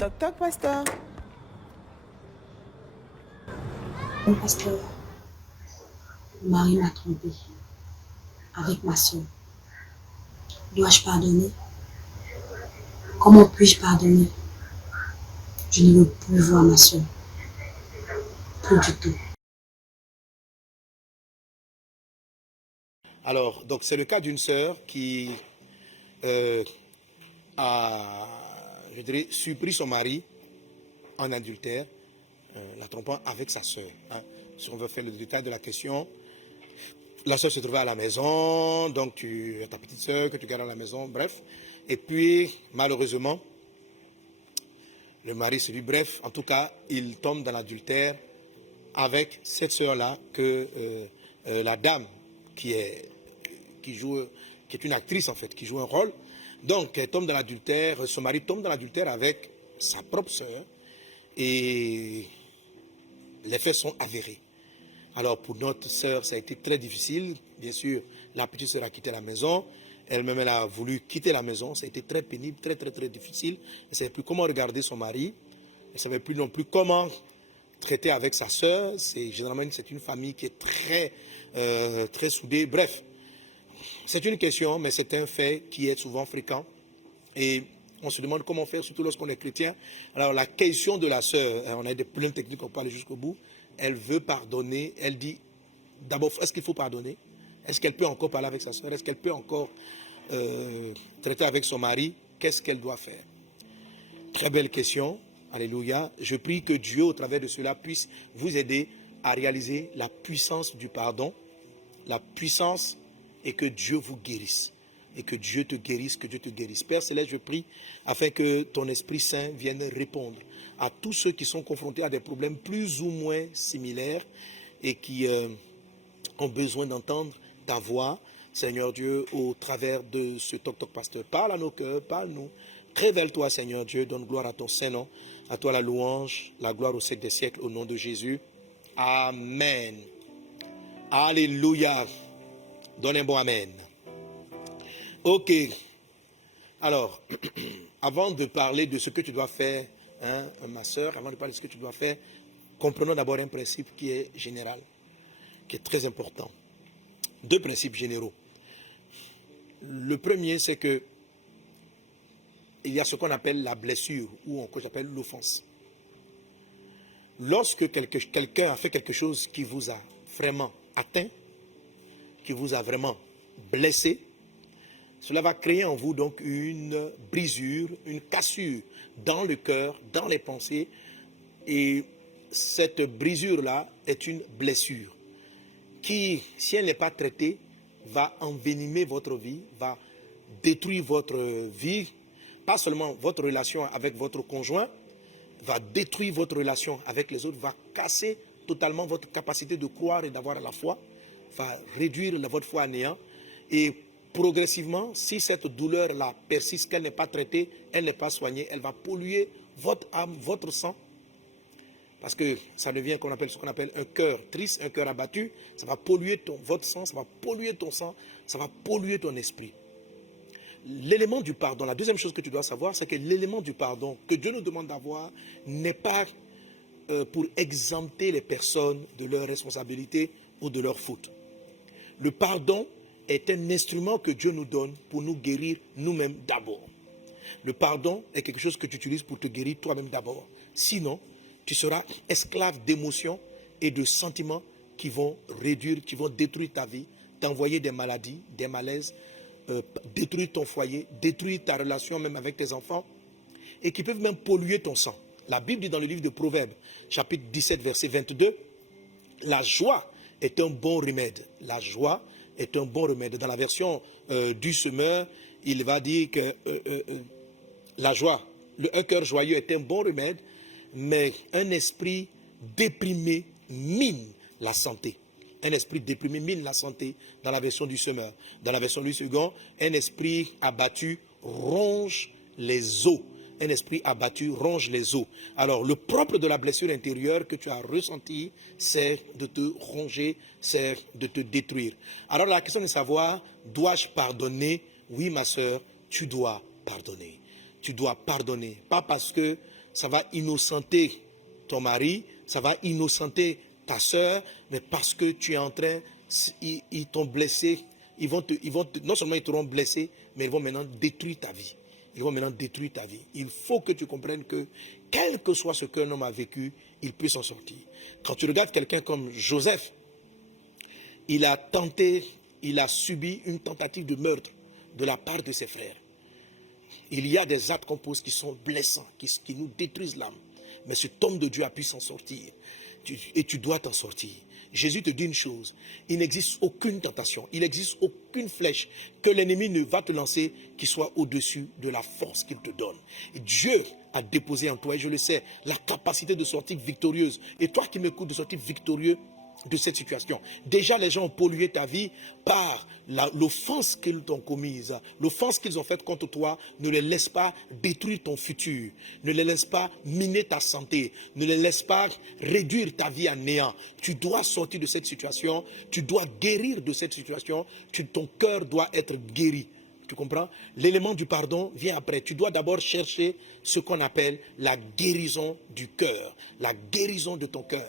Toc toc, pasteur. Mon pasteur, mon mari m'a trompé avec ma soeur. Dois-je pardonner? Comment puis-je pardonner? Je ne veux plus voir ma soeur. Plus du tout. Alors, donc c'est le cas d'une sœur qui a, je dirais, surpris son mari en adultère, la trompant avec sa sœur. Hein. Si on veut faire le détail de la question, la sœur se trouvait à la maison, donc tu as ta petite sœur que tu gardes à la maison, bref. Et puis, malheureusement, le mari se dit, bref, en tout cas, il tombe dans l'adultère avec cette sœur-là que la dame qui joue, qui est une actrice en fait, qui joue un rôle. Donc, elle tombe dans l'adultère, son mari tombe dans l'adultère avec sa propre sœur et les faits sont avérés. Alors, pour notre sœur, ça a été très difficile. Bien sûr, la petite sœur a quitté la maison. Elle-même, elle a voulu quitter la maison. Ça a été très pénible, très, très, très difficile. Elle ne savait plus comment regarder son mari. Elle ne savait plus non plus comment traiter avec sa sœur. Généralement, c'est une famille qui est très, très soudée. Bref, c'est une question, mais c'est un fait qui est souvent fréquent. Et on se demande comment faire, surtout lorsqu'on est chrétien. Alors, la question de la sœur, on a des problèmes techniques, on peut aller jusqu'au bout. Elle veut pardonner. Elle dit, d'abord, est-ce qu'il faut pardonner? Est-ce qu'elle peut encore parler avec sa sœur? Est-ce qu'elle peut encore traiter avec son mari? Qu'est-ce qu'elle doit faire? Très belle question. Alléluia. Je prie que Dieu, au travers de cela, puisse vous aider à réaliser la puissance du pardon, la puissance, et que Dieu vous guérisse. Et que Dieu te guérisse, que Dieu te guérisse. Père Céleste, je prie afin que ton Esprit Saint vienne répondre à tous ceux qui sont confrontés à des problèmes plus ou moins similaires et qui ont besoin d'entendre ta voix, Seigneur Dieu, au travers de ce Toc Toc Pasteur. Parle à nos cœurs, parle-nous. Révèle-toi, Seigneur Dieu, donne gloire à ton Saint-Nom. À toi la louange, la gloire au siècle des siècles, au nom de Jésus. Amen. Alléluia. Donne un bon Amen. Ok. Alors, avant de parler de ce que tu dois faire, hein, ma soeur, avant de parler de ce que tu dois faire, comprenons d'abord un principe qui est général, qui est très important. Deux principes généraux. Le premier, c'est que il y a ce qu'on appelle la blessure, ou qu'on appelle l'offense. Lorsque quelqu'un a fait quelque chose qui vous a vraiment atteint, qui vous a vraiment blessé, cela va créer en vous donc une brisure, une cassure dans le cœur, dans les pensées. Et cette brisure-là est une blessure qui, si elle n'est pas traitée, va envenimer votre vie, va détruire votre vie, pas seulement votre relation avec votre conjoint, va détruire votre relation avec les autres, va casser totalement votre capacité de croire et d'avoir la foi, va réduire votre foi à néant. Et progressivement, si cette douleur-là persiste, qu'elle n'est pas traitée, elle n'est pas soignée, elle va polluer votre âme, votre sang, parce que ça devient ce qu'on appelle un cœur triste, un cœur abattu. Ça va polluer votre sang, ça va polluer ton sang, ça va polluer ton esprit. L'élément du pardon, la deuxième chose que tu dois savoir, c'est que l'élément du pardon que Dieu nous demande d'avoir n'est pas pour exempter les personnes de leurs responsabilités ou de leurs fautes. Le pardon est un instrument que Dieu nous donne pour nous guérir nous-mêmes d'abord. Le pardon est quelque chose que tu utilises pour te guérir toi-même d'abord. Sinon, tu seras esclave d'émotions et de sentiments qui vont réduire, qui vont détruire ta vie, t'envoyer des maladies, des malaises, détruire ton foyer, détruire ta relation même avec tes enfants et qui peuvent même polluer ton sang. La Bible dit dans le livre de Proverbes, chapitre 17, verset 22, la joie est un bon remède. La joie est un bon remède. Dans la version du semeur, il va dire que la joie, un cœur joyeux est un bon remède, mais un esprit déprimé mine la santé. Un esprit déprimé mine la santé dans la version du semeur. Dans la version du second, un esprit abattu ronge les os. Un esprit abattu ronge les os. Alors, le propre de la blessure intérieure que tu as ressentie, c'est de te ronger, c'est de te détruire. Alors, la question est de savoir, dois-je pardonner? Oui, ma soeur, tu dois pardonner. Tu dois pardonner. Pas parce que ça va innocenter ton mari, ça va innocenter ta soeur, mais parce que tu es en train, ils t'ont blessé, non seulement ils t'auront blessé, mais ils vont maintenant détruire ta vie. Ils vont maintenant détruire ta vie. Il faut que tu comprennes que, quel que soit ce qu'un homme a vécu, il peut s'en sortir. Quand tu regardes quelqu'un comme Joseph, il a subi une tentative de meurtre de la part de ses frères. Il y a des actes qu'on pose qui sont blessants, qui nous détruisent l'âme. Mais cet homme de Dieu a pu s'en sortir. Et tu dois t'en sortir. Jésus te dit une chose, il n'existe aucune tentation, il n'existe aucune flèche que l'ennemi ne va te lancer qui soit au-dessus de la force qu'il te donne. Et Dieu a déposé en toi, et je le sais, la capacité de sortir victorieuse. Et toi qui m'écoutes, de sortir victorieux de cette situation. Déjà, les gens ont pollué ta vie par l'offense qu'ils t'ont commise. L'offense qu'ils ont faite contre toi, ne les laisse pas détruire ton futur. Ne les laisse pas miner ta santé. Ne les laisse pas réduire ta vie à néant. Tu dois sortir de cette situation. Tu dois guérir de cette situation. Ton cœur doit être guéri. Tu comprends? L'élément du pardon vient après. Tu dois d'abord chercher ce qu'on appelle la guérison du cœur. La guérison de ton cœur.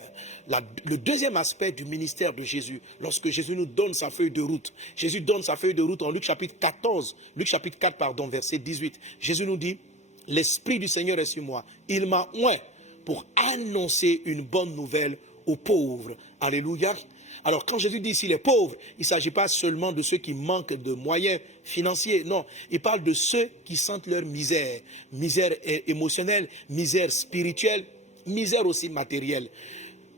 Le deuxième aspect du ministère de Jésus, lorsque Jésus nous donne sa feuille de route. Jésus donne sa feuille de route en Luc chapitre 4, verset 18. Jésus nous dit, l'Esprit du Seigneur est sur moi. Il m'a oint pour annoncer une bonne nouvelle aux pauvres. Alléluia. Alors, quand Jésus dit ici les pauvres, il ne s'agit pas seulement de ceux qui manquent de moyens financiers. Non, il parle de ceux qui sentent leur misère. Misère émotionnelle, misère spirituelle, misère aussi matérielle.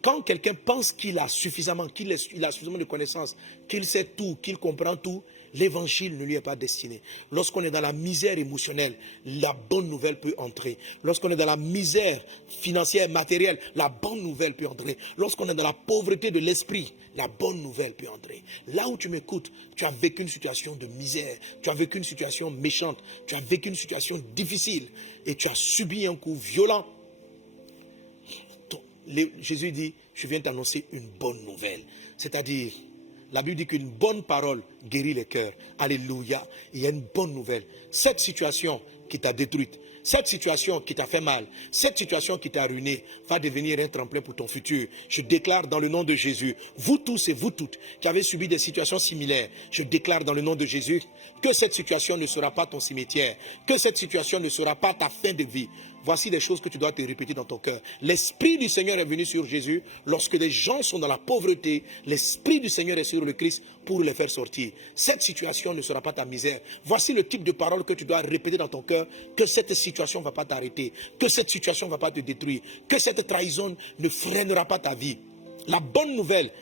Quand quelqu'un pense qu'il a suffisamment, il a suffisamment de connaissances, qu'il sait tout, qu'il comprend tout, l'évangile ne lui est pas destiné. Lorsqu'on est dans la misère émotionnelle, la bonne nouvelle peut entrer. Lorsqu'on est dans la misère financière, matérielle, la bonne nouvelle peut entrer. Lorsqu'on est dans la pauvreté de l'esprit, la bonne nouvelle peut entrer. Là où tu m'écoutes, tu as vécu une situation de misère, tu as vécu une situation méchante, tu as vécu une situation difficile et tu as subi un coup violent. Jésus dit, je viens t'annoncer une bonne nouvelle. C'est-à-dire, la Bible dit qu'une bonne parole guérit les cœurs. Alléluia. Il y a une bonne nouvelle. Cette situation qui t'a détruite, cette situation qui t'a fait mal, cette situation qui t'a ruiné, va devenir un tremplin pour ton futur. Je déclare dans le nom de Jésus, vous tous et vous toutes qui avez subi des situations similaires, je déclare dans le nom de Jésus que cette situation ne sera pas ton cimetière, que cette situation ne sera pas ta fin de vie. Voici des choses que tu dois te répéter dans ton cœur. L'Esprit du Seigneur est venu sur Jésus. Lorsque les gens sont dans la pauvreté, l'Esprit du Seigneur est sur le Christ pour les faire sortir. Cette situation ne sera pas ta misère. Voici le type de parole que tu dois répéter dans ton cœur, que cette situation ne va pas t'arrêter, que cette situation ne va pas te détruire, que cette trahison ne freinera pas ta vie. La bonne nouvelle,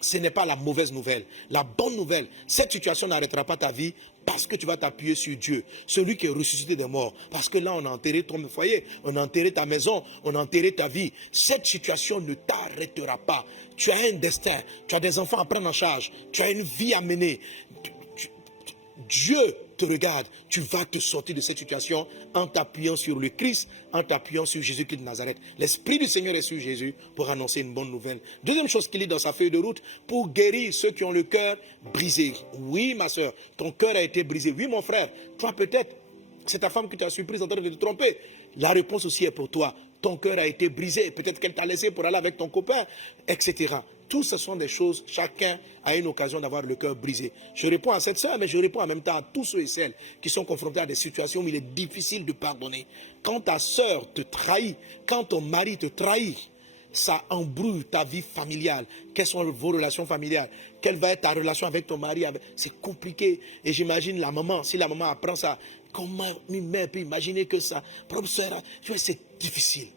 ce n'est pas la mauvaise nouvelle. La bonne nouvelle, cette situation n'arrêtera pas ta vie parce que tu vas t'appuyer sur Dieu, celui qui est ressuscité des morts. Parce que là, on a enterré ton foyer, on a enterré ta maison, on a enterré ta vie. Cette situation ne t'arrêtera pas. Tu as un destin, tu as des enfants à prendre en charge, tu as une vie à mener. Dieu te regarde, tu vas te sortir de cette situation en t'appuyant sur le Christ, en t'appuyant sur Jésus-Christ de Nazareth. L'Esprit du Seigneur est sur Jésus pour annoncer une bonne nouvelle. Deuxième chose qu'il dit dans sa feuille de route, pour guérir ceux qui ont le cœur brisé. Oui, ma soeur, ton cœur a été brisé. Oui, mon frère, toi peut-être, c'est ta femme qui t'a surprise en train de te tromper. La réponse aussi est pour toi. Ton cœur a été brisé. Peut-être qu'elle t'a laissé pour aller avec ton copain, etc. Tout ce sont des choses, chacun a une occasion d'avoir le cœur brisé. Je réponds à cette sœur, mais je réponds en même temps à tous ceux et celles qui sont confrontés à des situations où il est difficile de pardonner. Quand ta sœur te trahit, quand ton mari te trahit, ça embrouille ta vie familiale. Quelles sont vos relations familiales? Quelle va être ta relation avec ton mari? C'est compliqué. Et j'imagine la maman, si la maman apprend ça, comment une mère peut imaginer que ça? Propre sœur, c'est difficile.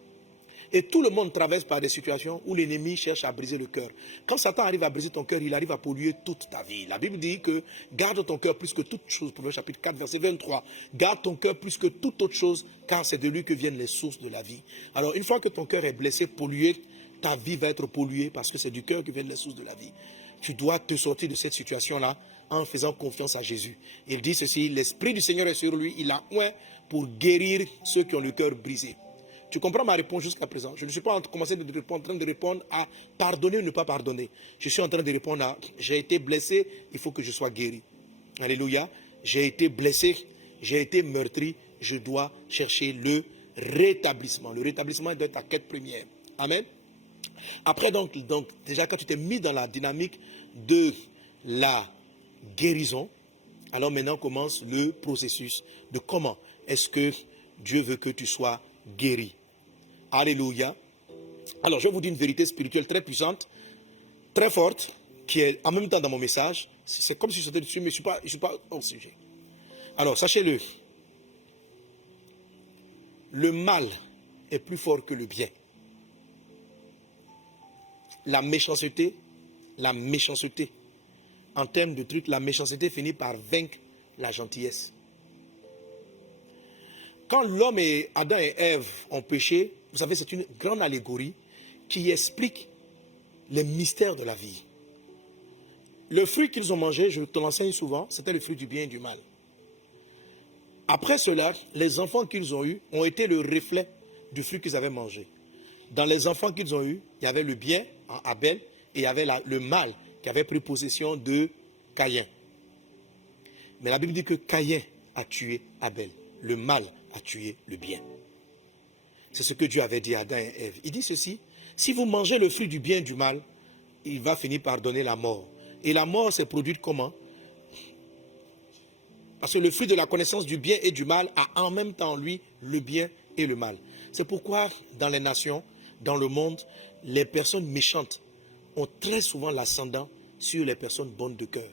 Et tout le monde traverse par des situations où l'ennemi cherche à briser le cœur. Quand Satan arrive à briser ton cœur, il arrive à polluer toute ta vie. La Bible dit que garde ton cœur plus que toute chose. Proverbe chapitre 4, verset 23. Garde ton cœur plus que toute autre chose, car c'est de lui que viennent les sources de la vie. Alors, une fois que ton cœur est blessé, pollué, ta vie va être polluée parce que c'est du cœur que viennent les sources de la vie. Tu dois te sortir de cette situation-là en faisant confiance à Jésus. Il dit ceci, l'Esprit du Seigneur est sur lui, il a oint pour guérir ceux qui ont le cœur brisé. Tu comprends ma réponse jusqu'à présent? Je ne suis pas en train de répondre à pardonner ou ne pas pardonner. Je suis en train de répondre à j'ai été blessé, il faut que je sois guéri. Alléluia. J'ai été blessé, j'ai été meurtri, je dois chercher le rétablissement. Le rétablissement doit être ta quête première. Amen. Après, donc, déjà, quand tu t'es mis dans la dynamique de la guérison, alors maintenant commence le processus de comment est-ce que Dieu veut que tu sois guéri. Alléluia. Alors, je vais vous dire une vérité spirituelle très puissante, très forte, qui est en même temps dans mon message. C'est comme si j'étais dessus, mais je ne suis pas au sujet. Alors, sachez-le. Le mal est plus fort que le bien. La méchanceté, en termes de trucs, la méchanceté finit par vaincre la gentillesse. Quand l'homme et Adam et Ève ont péché, vous savez, c'est une grande allégorie qui explique les mystères de la vie. Le fruit qu'ils ont mangé, je te l'enseigne souvent, c'était le fruit du bien et du mal. Après cela, les enfants qu'ils ont eus ont été le reflet du fruit qu'ils avaient mangé. Dans les enfants qu'ils ont eus, il y avait le bien en Abel et il y avait le mal qui avait pris possession de Caïn. Mais la Bible dit que Caïn a tué Abel. Le mal a tué le bien. C'est ce que Dieu avait dit à Adam et Ève. Il dit ceci, si vous mangez le fruit du bien et du mal, il va finir par donner la mort. Et la mort s'est produite comment? Parce que le fruit de la connaissance du bien et du mal a en même temps en lui le bien et le mal. C'est pourquoi dans les nations, dans le monde, les personnes méchantes ont très souvent l'ascendant sur les personnes bonnes de cœur.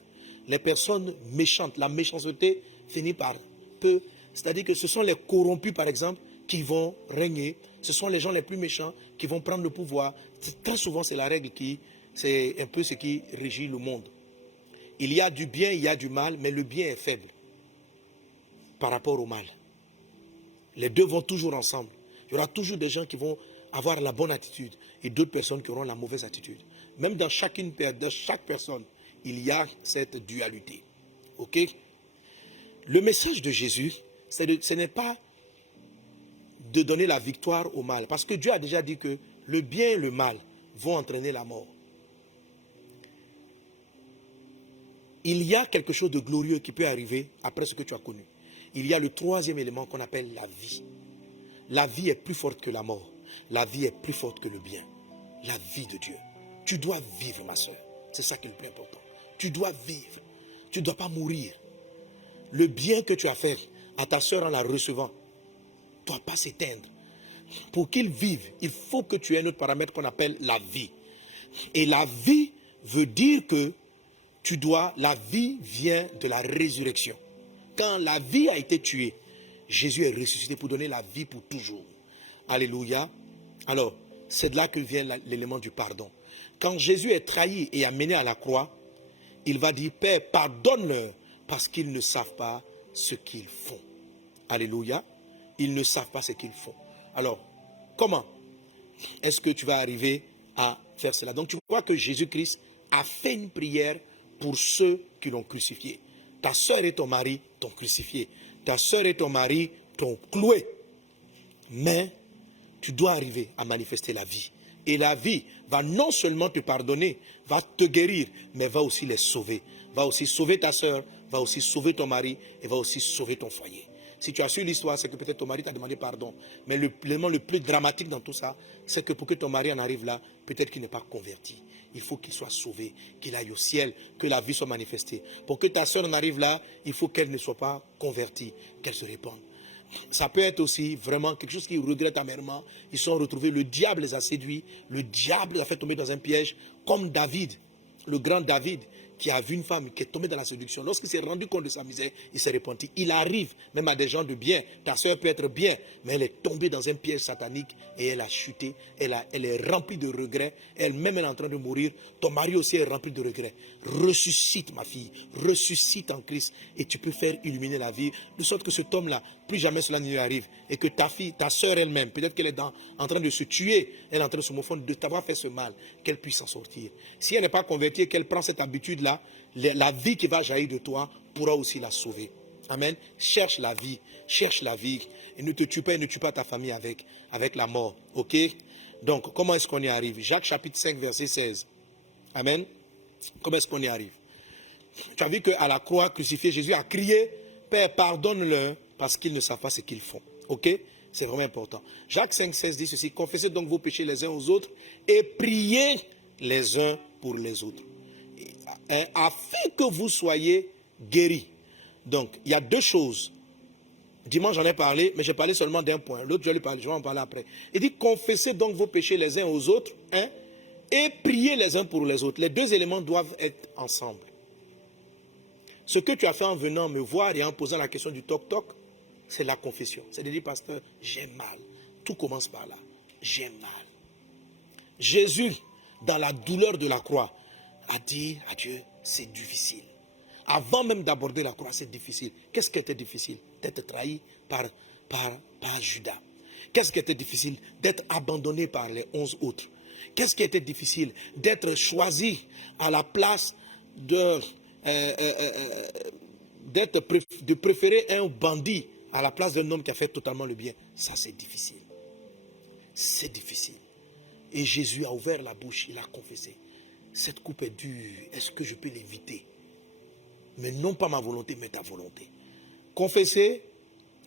Les personnes méchantes, la méchanceté finit par peu. C'est-à-dire que ce sont les corrompus, par exemple, qui vont régner. Ce sont les gens les plus méchants qui vont prendre le pouvoir. Très souvent, c'est la règle c'est un peu ce qui régit le monde. Il y a du bien, il y a du mal, mais le bien est faible par rapport au mal. Les deux vont toujours ensemble. Il y aura toujours des gens qui vont avoir la bonne attitude et d'autres personnes qui auront la mauvaise attitude. Même dans chaque personne, il y a cette dualité. Ok? Le message de Jésus, ce n'est pas de donner la victoire au mal. Parce que Dieu a déjà dit que le bien et le mal vont entraîner la mort. Il y a quelque chose de glorieux qui peut arriver après ce que tu as connu. Il y a le troisième élément qu'on appelle la vie. La vie est plus forte que la mort. La vie est plus forte que le bien. La vie de Dieu. Tu dois vivre, ma soeur. C'est ça qui est le plus important. Tu dois vivre. Tu ne dois pas mourir. Le bien que tu as fait à ta soeur en la recevant ne doit pas s'éteindre. Pour qu'il vive, il faut que tu aies un autre paramètre qu'on appelle la vie. Et la vie veut dire que la vie vient de la résurrection. Quand la vie a été tuée, Jésus est ressuscité pour donner la vie pour toujours. Alléluia. Alors, c'est de là que vient l'élément du pardon. Quand Jésus est trahi et amené à la croix, il va dire, Père, pardonne-leur parce qu'ils ne savent pas ce qu'ils font. Alléluia. Ils ne savent pas ce qu'ils font. Alors, comment est-ce que tu vas arriver à faire cela? Donc, tu vois que Jésus-Christ a fait une prière pour ceux qui l'ont crucifié. Ta soeur et ton mari t'ont crucifié. Ta soeur et ton mari t'ont cloué. Mais tu dois arriver à manifester la vie. Et la vie va non seulement te pardonner, va te guérir, mais va aussi les sauver. Va aussi sauver ta soeur, va aussi sauver ton mari et va aussi sauver ton foyer. Si tu as su l'histoire, c'est que peut-être ton mari t'a demandé pardon. Mais l'élément le plus dramatique dans tout ça, c'est que pour que ton mari en arrive là, peut-être qu'il n'est pas converti. Il faut qu'il soit sauvé, qu'il aille au ciel, que la vie soit manifestée. Pour que ta soeur en arrive là, il faut qu'elle ne soit pas convertie, qu'elle se répande. Ça peut être aussi vraiment quelque chose qu'ils regrettent amèrement. Ils sont retrouvés, le diable les a séduits, le diable les a fait tomber dans un piège, comme David, le grand David, qui a vu une femme qui est tombée dans la séduction. Lorsqu'il s'est rendu compte de sa misère, il s'est repenti. Il arrive même à des gens de bien. Ta soeur peut être bien, mais elle est tombée dans un piège satanique et elle a chuté. Elle est remplie de regrets. Elle-même, elle est en train de mourir. Ton mari aussi est rempli de regrets. Ressuscite, ma fille. Ressuscite en Christ et tu peux faire illuminer la vie. De sorte que cet homme-là, plus jamais cela ne lui arrive. Et que ta fille, ta soeur elle-même, peut-être qu'elle est en train de se tuer, elle est en train de se morfondre, de t'avoir fait ce mal, qu'elle puisse s'en sortir. Si elle n'est pas convertie et qu'elle prend cette habitude-là, la vie qui va jaillir de toi pourra aussi la sauver. Amen. Cherche la vie et ne te tue pas et ne tue pas ta famille avec la mort. Ok? Donc, comment est-ce qu'on y arrive? Jacques chapitre 5, verset 16. Amen. Comment est-ce qu'on y arrive? Tu as vu qu'à la croix crucifiée, Jésus a crié, Père, pardonne-leur parce qu'ils ne savent pas ce qu'ils font. Ok? C'est vraiment important. Jacques 5,16 dit ceci, confessez donc vos péchés les uns aux autres et priez les uns pour les autres, afin que vous soyez guéris. Donc, il y a deux choses. Dimanche, j'en ai parlé, mais j'ai parlé seulement d'un point. L'autre, je vais en parler après. Il dit, confessez donc vos péchés les uns aux autres, et priez les uns pour les autres. Les deux éléments doivent être ensemble. Ce que tu as fait en venant me voir et en posant la question du toc-toc, c'est la confession. C'est de dire, pasteur, j'ai mal. Tout commence par là. J'ai mal. Jésus, dans la douleur de la croix, a dit à Dieu, c'est difficile. Avant même d'aborder la croix, c'est difficile. Qu'est-ce qui était difficile? D'être trahi par Judas. Qu'est-ce qui était difficile? D'être abandonné par les 11 autres. Qu'est-ce qui était difficile? D'être choisi à la place de préférer un bandit à la place d'un homme qui a fait totalement le bien. Ça, c'est difficile. C'est difficile. Et Jésus a ouvert la bouche, il a confessé. Cette coupe est dure, est-ce que je peux l'éviter? Mais non pas ma volonté, mais ta volonté. Confesser,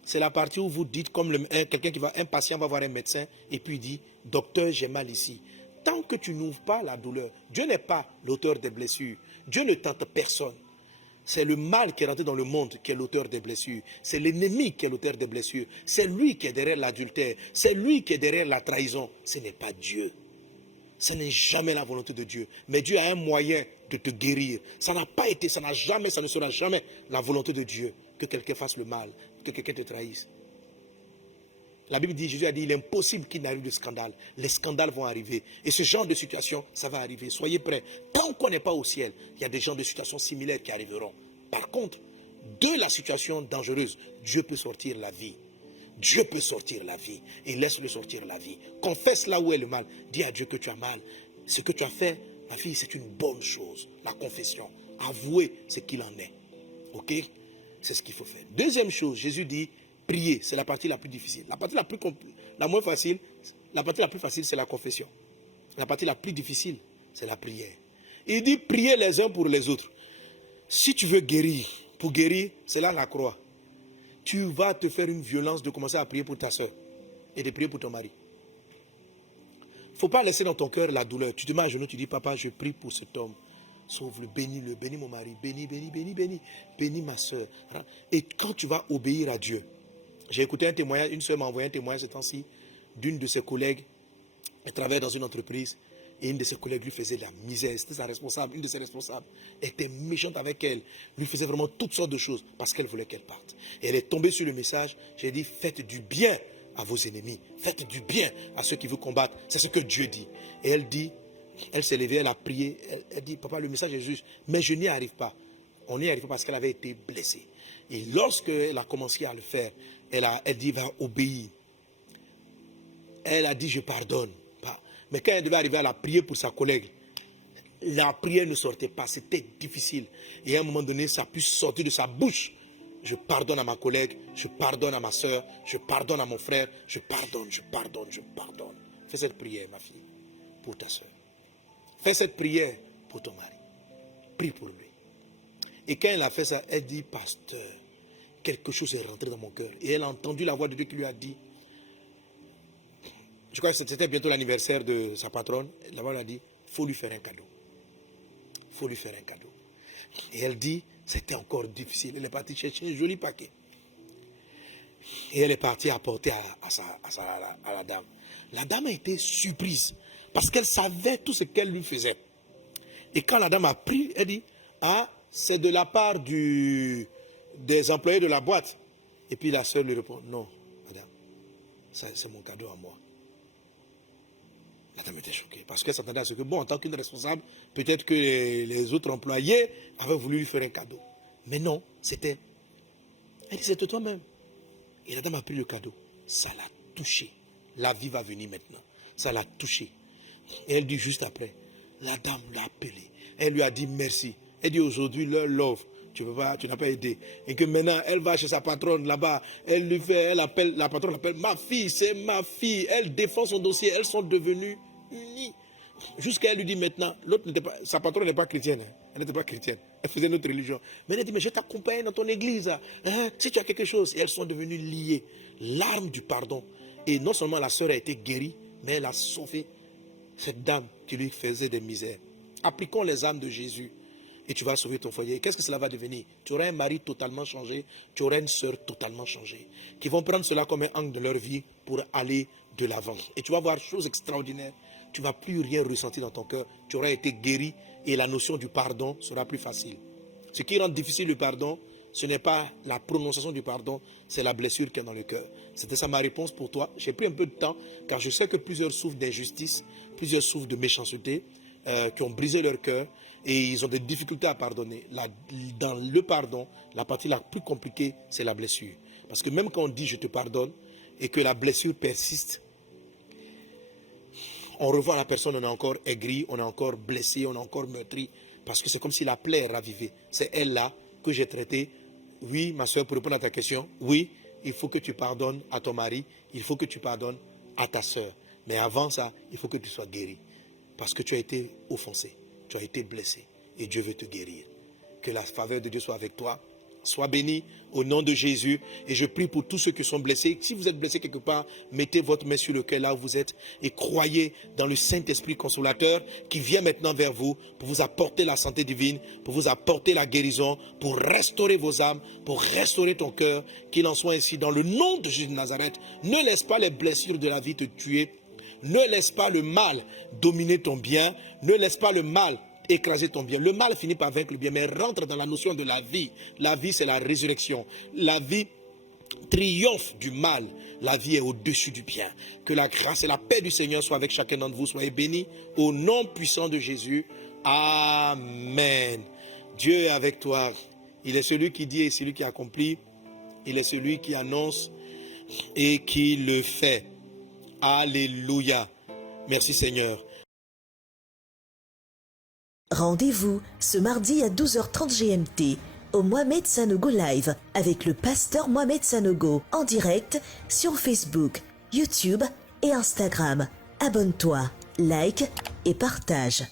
c'est la partie où vous dites, comme un patient va voir un médecin, et puis il dit, docteur, j'ai mal ici. Tant que tu n'ouvres pas la douleur, Dieu n'est pas l'auteur des blessures. Dieu ne tente personne. C'est le mal qui est rentré dans le monde qui est l'auteur des blessures. C'est l'ennemi qui est l'auteur des blessures. C'est lui qui est derrière l'adultère. C'est lui qui est derrière la trahison. Ce n'est pas Dieu. Ce n'est jamais la volonté de Dieu. Mais Dieu a un moyen de te guérir. Ça n'a pas été, ça n'a jamais, ça ne sera jamais la volonté de Dieu que quelqu'un fasse le mal, que quelqu'un te trahisse. La Bible dit, Jésus a dit, il est impossible qu'il n'arrive de scandale. Les scandales vont arriver. Et ce genre de situation, ça va arriver. Soyez prêts. Tant qu'on n'est pas au ciel, il y a des genres de situations similaires qui arriveront. Par contre, de la situation dangereuse, Dieu peut sortir la vie. Dieu peut sortir la vie. Et laisse-le sortir la vie. Confesse là où est le mal. Dis à Dieu que tu as mal. Ce que tu as fait, ma fille, c'est une bonne chose. La confession. Avouer ce qu'il en est. Ok? C'est ce qu'il faut faire. Deuxième chose, Jésus dit, prier, c'est la partie la plus difficile. La partie la moins facile, la partie la plus facile, c'est la confession. La partie la plus difficile, c'est la prière. Il dit, priez les uns pour les autres. Si tu veux guérir, pour guérir, c'est là la croix. Tu vas te faire une violence de commencer à prier pour ta soeur et de prier pour ton mari. Il ne faut pas laisser dans ton cœur la douleur. Tu te mets à genoux, tu dis, papa, je prie pour cet homme. Sauve-le, bénis mon mari, bénis ma soeur. Et quand tu vas obéir à Dieu, j'ai écouté un témoignage, une soeur m'a envoyé un témoignage ce temps-ci d'une de ses collègues. Elle travaillait dans une entreprise et une de ses collègues lui faisait de la misère. C'était sa responsable, une de ses responsables. Elle était méchante avec elle, lui faisait vraiment toutes sortes de choses parce qu'elle voulait qu'elle parte. Et elle est tombée sur le message, j'ai dit, faites du bien à vos ennemis, faites du bien à ceux qui vous combattent. C'est ce que Dieu dit. Et elle dit, elle s'est levée, elle a prié, elle dit, papa, le message est juste, mais je n'y arrive pas. On n'y arrive pas parce qu'elle avait été blessée. Et lorsqu'elle a commencé à le faire, elle dit, va obéir. Elle a dit, je pardonne. Mais quand elle devait arriver à la prière pour sa collègue, la prière ne sortait pas, c'était difficile. Et à un moment donné, ça a pu sortir de sa bouche. Je pardonne à ma collègue, je pardonne à ma soeur, je pardonne à mon frère, je pardonne. Fais cette prière, ma fille, pour ta soeur. Fais cette prière pour ton mari. Prie pour lui. Et quand elle a fait ça, elle dit, pasteur, quelque chose est rentré dans mon cœur. Et elle a entendu la voix de Dieu qui lui a dit, je crois que c'était bientôt l'anniversaire de sa patronne. La voix lui a dit, il faut lui faire un cadeau. Il faut lui faire un cadeau. Et elle dit, c'était encore difficile. Elle est partie chercher un joli paquet. Et elle est partie apporter à la dame. La dame a été surprise parce qu'elle savait tout ce qu'elle lui faisait. Et quand la dame a pris, elle dit, ah, c'est de la part des employés de la boîte. Et puis la soeur lui répond, non, madame, c'est mon cadeau à moi. La dame était choquée parce qu'elle s'attendait à ce que, bon, en tant qu'une responsable, peut-être que les autres employés avaient voulu lui faire un cadeau. Mais non, c'était... Elle dit, c'est toi-même. Et la dame a pris le cadeau. Ça l'a touché. La vie va venir maintenant. Ça l'a touché. Et elle dit juste après, la dame l'a appelé. Elle lui a dit merci. Elle dit aujourd'hui, leur love, tu n'as pas aidé. Et que maintenant, elle va chez sa patronne là-bas. La patronne l'appelle, ma fille, c'est ma fille. Elle défend son dossier. Elles sont devenues unies. Jusqu'à elle lui dit maintenant, sa patronne n'est pas chrétienne. Elle n'était pas chrétienne. Elle faisait notre religion. Mais elle dit, mais je t'accompagne dans ton église. Hein, si tu as quelque chose. Et elles sont devenues liées. L'arme du pardon Et non seulement la sœur a été guérie, mais elle a sauvé cette dame qui lui faisait des misères. Appliquons les âmes de Jésus et tu vas sauver ton foyer. Qu'est-ce que cela va devenir? Tu auras un mari totalement changé, tu auras une sœur totalement changée, qui vont prendre cela comme un angle de leur vie pour aller de l'avant. Et tu vas voir chose extraordinaire. Tu ne vas plus rien ressentir dans ton cœur. Tu auras été guéri et la notion du pardon sera plus facile. Ce qui rend difficile le pardon, ce n'est pas la prononciation du pardon, c'est la blessure qui est dans le cœur. C'était ça ma réponse pour toi. J'ai pris un peu de temps, car je sais que plusieurs souffrent d'injustice, plusieurs souffrent de méchanceté, qui ont brisé leur cœur, et ils ont des difficultés à pardonner. Dans le pardon, la partie la plus compliquée, c'est la blessure. Parce que même quand on dit « je te pardonne » et que la blessure persiste, on revoit la personne, on est encore aigri, on est encore blessé, on est encore meurtri, parce que c'est comme si la plaie est ravivée. C'est elle-là que j'ai traitée. Oui, ma soeur, pour répondre à ta question, oui, il faut que tu pardonnes à ton mari, il faut que tu pardonnes à ta soeur. Mais avant ça, il faut que tu sois guéri. Parce que tu as été offensé, tu as été blessé, et Dieu veut te guérir. Que la faveur de Dieu soit avec toi. Sois béni au nom de Jésus. Et je prie pour tous ceux qui sont blessés. Si vous êtes blessé quelque part, mettez votre main sur le cœur là où vous êtes et croyez dans le Saint-Esprit consolateur qui vient maintenant vers vous pour vous apporter la santé divine, pour vous apporter la guérison, pour restaurer vos âmes, pour restaurer ton cœur. Qu'il en soit ainsi dans le nom de Jésus de Nazareth. Ne laisse pas les blessures de la vie te tuer. Ne laisse pas le mal dominer ton bien. Ne laisse pas le mal écraser ton bien. Le mal finit par vaincre le bien, mais rentre dans la notion de la vie. La vie, c'est la résurrection. La vie triomphe du mal. La vie est au-dessus du bien. Que la grâce et la paix du Seigneur soient avec chacun d'entre vous. Soyez bénis au nom puissant de Jésus. Amen. Dieu est avec toi. Il est celui qui dit et celui qui accomplit. Il est celui qui annonce et qui le fait. Alléluia. Merci Seigneur. Rendez-vous ce mardi à 12h30 GMT au Mohamed Sanogo Live avec le pasteur Mohamed Sanogo en direct sur Facebook, YouTube et Instagram. Abonne-toi, like et partage.